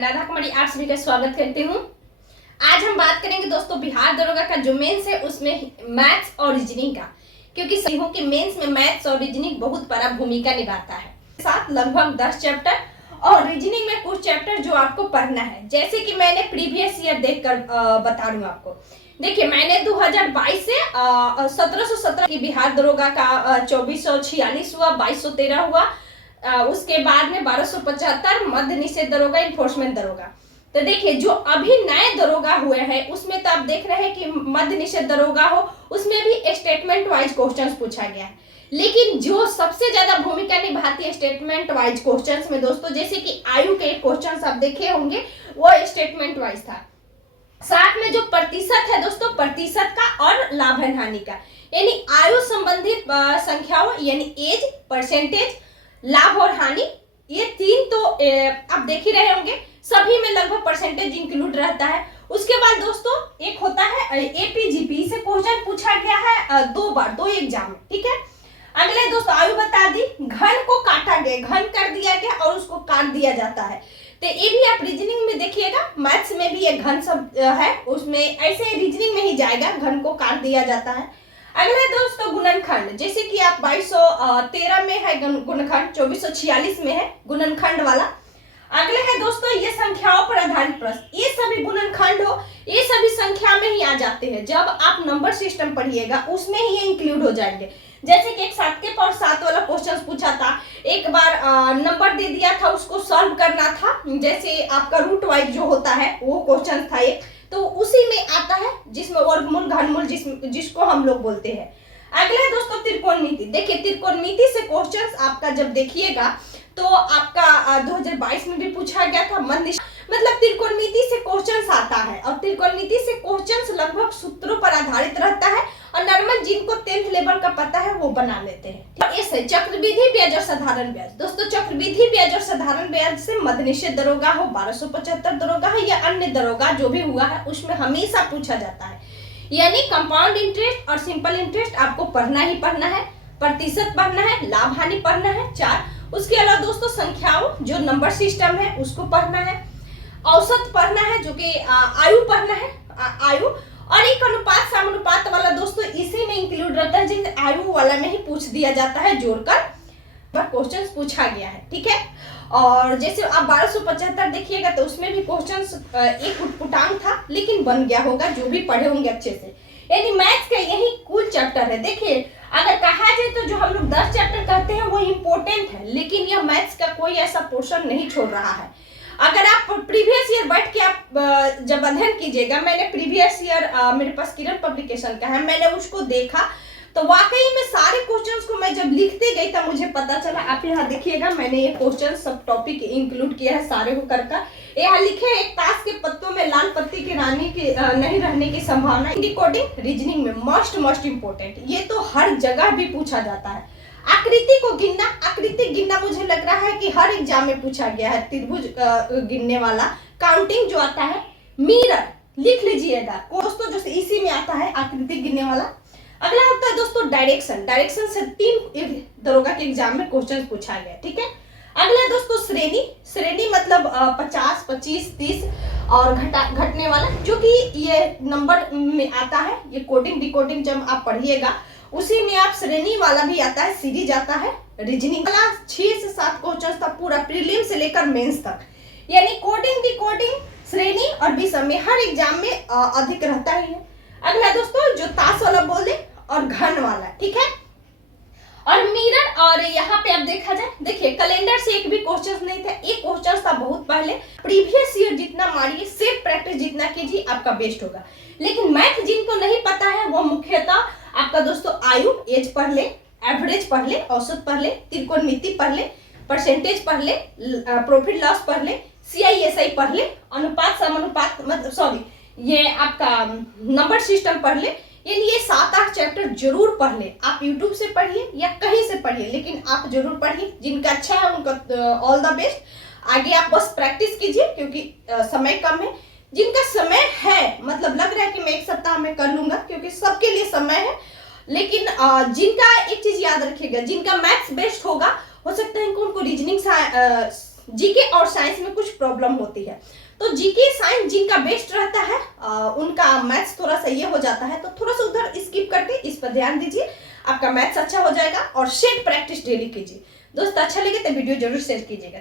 राधा कुमारी आप सभी का स्वागत करती हूँ। आज हम बात करेंगे दोस्तों बिहार दरोगा का जो मेंस है उसमें मैथ्स और रीजनिंग का, क्योंकि सही हूँ कि मेंस में मैथ्स और रीजनिंग बहुत बड़ा भूमिका निभाता है। साथ लगभग 10 चैप्टर और रीजनिंग में कुछ चैप्टर जो आपको पढ़ना है, जैसे कि मैंने प्रीवियस ईयर देखकर बता रही हूँ आपको। देखिए मैंने 2022 से 1717 की बिहार दरोगा का 2446 हुआ, 2213 हुआ, उसके बाद में 1275 मध्य निषेध दरोगा, इन्फोर्समेंट दरोगा। तो देखिए जो अभी नए दरोगा हुए हैं उसमें तो आप देख रहे हैं कि मध्य निषेध दरोगा हो उसमें भी स्टेटमेंट वाइज क्वेश्चंस पूछा गया है, लेकिन जो सबसे ज्यादा भूमिका निभाती है स्टेटमेंट वाइज क्वेश्चंस में दोस्तों, जैसे कि आयु के क्वेश्चंस आप देखे होंगे वो स्टेटमेंट वाइज था। साथ में जो प्रतिशत है दोस्तों, प्रतिशत का और लाभ हानि का, यानी आयु संबंधित संख्याओं यानी एज, परसेंटेज, लाभ और हानि, ये तीन तो आप देख ही रहे होंगे, सभी में लगभग परसेंटेज इंक्लूड रहता है। उसके बाद दोस्तों एक होता है एपीजीपी, से क्वेश्चन पूछा गया है दो बार, दो एग्जाम में, ठीक है। अगले दोस्तों आयु बता दी, घन को काटा गया, घन कर दिया गया और उसको काट दिया जाता है। तो ये भी आप रीजनिंग में देखिएगा, मैथ्स में भी एक घन शब्द है, उसमें ऐसे रीजनिंग में ही जाएगा, घन को काट दिया जाता है। अगले दोस्तों गुणनखंड, जैसे कि आप 2213 में है गुणनखंड, 2446 में है गुणनखंड वाला। अगले है दोस्तों ये संख्याओं पर आधारित प्रश्न, ये सभी गुणनखंड हो, ये सभी संख्या में ही आ जाते हैं। जब आप नंबर सिस्टम पढ़िएगा उसमें ही ये इंक्लूड हो जाएंगे। जैसे कि एक 7 के पावर 7 वाला क्वेश्चन पूछा था, एक बार नंबर दे दिया था, उसको सॉल्व करना था, जैसे आपका रूट वाइज जो होता है वो क्वेश्चन था एक, तो उसी में आता है जिसमें वर्गमूल, घनमूल जिसको हम लोग बोलते हैं। अगला है दोस्तों त्रिकोणमिति। देखिए त्रिकोणमिति से क्वेश्चंस आपका जब देखिएगा तो आपका 2022 में भी पूछा गया था, मतलब त्रिकोणमिति से क्वेश्चंस आता है, और त्रिकोणमिति से क्वेश्चंस लगभग सूत्रों पर आधारित रहता है, और नॉर्मल जिनको 10th लेवल का पता है वो बना लेते हैं। ऐसे चक्रवृद्धि ब्याज और साधारण ब्याज, दोस्तों चक्रवृद्धि ब्याज और साधारण ब्याज से मध्य निषेध दरोगा हो, 1275 दरोगा है या अन्य दरोगा जो भी हुआ है उसमें हमेशा पूछा जाता है। यानी कंपाउंड इंटरेस्ट और सिंपल इंटरेस्ट आपको पढ़ना ही पढ़ना है, प्रतिशत पढ़ना है, लाभ हानि पढ़ना है 4। उसके अलावा दोस्तों संख्याओं जो नंबर सिस्टम है उसको पढ़ना है, औसत पढ़ना है जो कि आयु पढ़ना है, आयु, और एक अनुपात समानुपात वाला दोस्तों इसी में इंक्लूड रहता है, जिसे आयु वाला में ही पूछ दिया जाता है, जोड़कर क्वेश्चन पूछा गया है, ठीक है। और जैसे आप 1275 देखिएगा तो उसमें भी क्वेश्चन एक उटपुटांग था, लेकिन बन गया होगा जो भी पढ़े होंगे अच्छे से। यानी मैथ्स का यही कुल चैप्टर है। देखिए अगर कहा जाए तो जो हम लोग 10 चैप्टर कहते हैं वो इम्पोर्टेंट है, लेकिन यह मैथ्स का कोई ऐसा पोर्शन नहीं छोड़ रहा है। अगर आप प्रीवियस ईयर बैठ के आप जब अध्ययन कीजिएगा, मैंने प्रीवियस ईयर मेरे पास किरण पब्लिकेशन का है, मैंने उसको देखा तो वाकई में सारे क्वेश्चंस को मैं जब लिखते गई तब मुझे पता चला। आप यहाँ देखिएगा मैंने ये क्वेश्चन सब टॉपिक इंक्लूड किया है सारे को कर। यहाँ लिखे एक ताश के पत्तों में लाल पत्ती की रानी की नहीं रहने की संभावना, डिकोडिंग रीजनिंग में मोस्ट इम्पोर्टेंट, ये तो हर जगह भी पूछा जाता है। आकृति को गिनना, आकृति गिनना मुझे लग रहा है कि हर एग्जाम में पूछा गया है, त्रिभुज गिनने वाला, काउंटिंग जो आता है, मिरर लिख लीजिएगा दोस्तों, जो इसी में आता है आकृति गिनने वाला। अगला होता है दोस्तों डायरेक्शन, डायरेक्शन से 3 दरोगा के एग्जाम में क्वेश्चन पूछा गया, ठीक है। अगला दोस्तों श्रेणी, श्रेणी मतलब 50, 25, 30 और घटने वाला, जो कि ये नंबर में आता है, ये कोडिंग डिकोडिंग जब आप पढ़िएगा उसी में आप श्रेणी वाला भी आता है, सीरीज आता है। रीजनिंग वाला 6 से 7 क्वेश्चन था पूरा प्रीलिम से लेकर मेंस तक, यानी कोडिंग डिकोडिंग श्रेणी और विषम में हर एग्जाम में अधिक रहता ही है। अगला दोस्तों जो ताश वाला बोले और घन वाला, ठीक है, और मिरर। और यहाँ पे आप देखा जाए, देखिए कैलेंडर से एक भी क्वेश्चन नहीं था, एक क्वेश्चन था बहुत पहले। प्रीवियस ईयर जितना मारिए, सेट प्रैक्टिस जितना कीजिए आपका बेस्ट होगा। लेकिन मैथ जिनको नहीं पता है वो मुख्यतः आपका दोस्तों आयु, एज पढ़ ले, एवरेज पढ़ ले, औसत पढ़ ले, त्रिकोणमिति पढ़ ले, परसेंटेज पढ़ ले, प्रॉफिट लॉस पढ़ ले, CISI पढ़ ले, अनुपात समानुपात मतलब सॉरी ये आपका नंबर सिस्टम पढ़ ले। यानी ये 7-8 चैप्टर जरूर पढ़ ले। आप YouTube से पढ़िए या कहीं से पढ़िए, लेकिन आप जरूर पढ़िए। जिनका अच्छा है उनका ऑल द बेस्ट, आगे आप बस प्रैक्टिस कीजिए क्योंकि समय कम है। जिनका समय है, मतलब लग रहा है कि मैं 1 सप्ताह में कर लूंगा, क्योंकि सबके लिए समय है, लेकिन जिनका एक चीज याद रखिएगा, जिनका मैथ्स बेस्ट होगा, हो सकता है कि उनको रीजनिंग जीके और साइंस में कुछ प्रॉब्लम होती है। तो जीके साइंस जिनका बेस्ट रहता है उनका मैथ्स थोड़ा सा ये हो जाता है, तो थोड़ा सा उधर स्किप करके इस पर ध्यान दीजिए, आपका मैथ्स अच्छा हो जाएगा। और सेट प्रैक्टिस डेली कीजिए। दोस्त अच्छा लगे तो वीडियो जरूर शेयर कीजिएगा।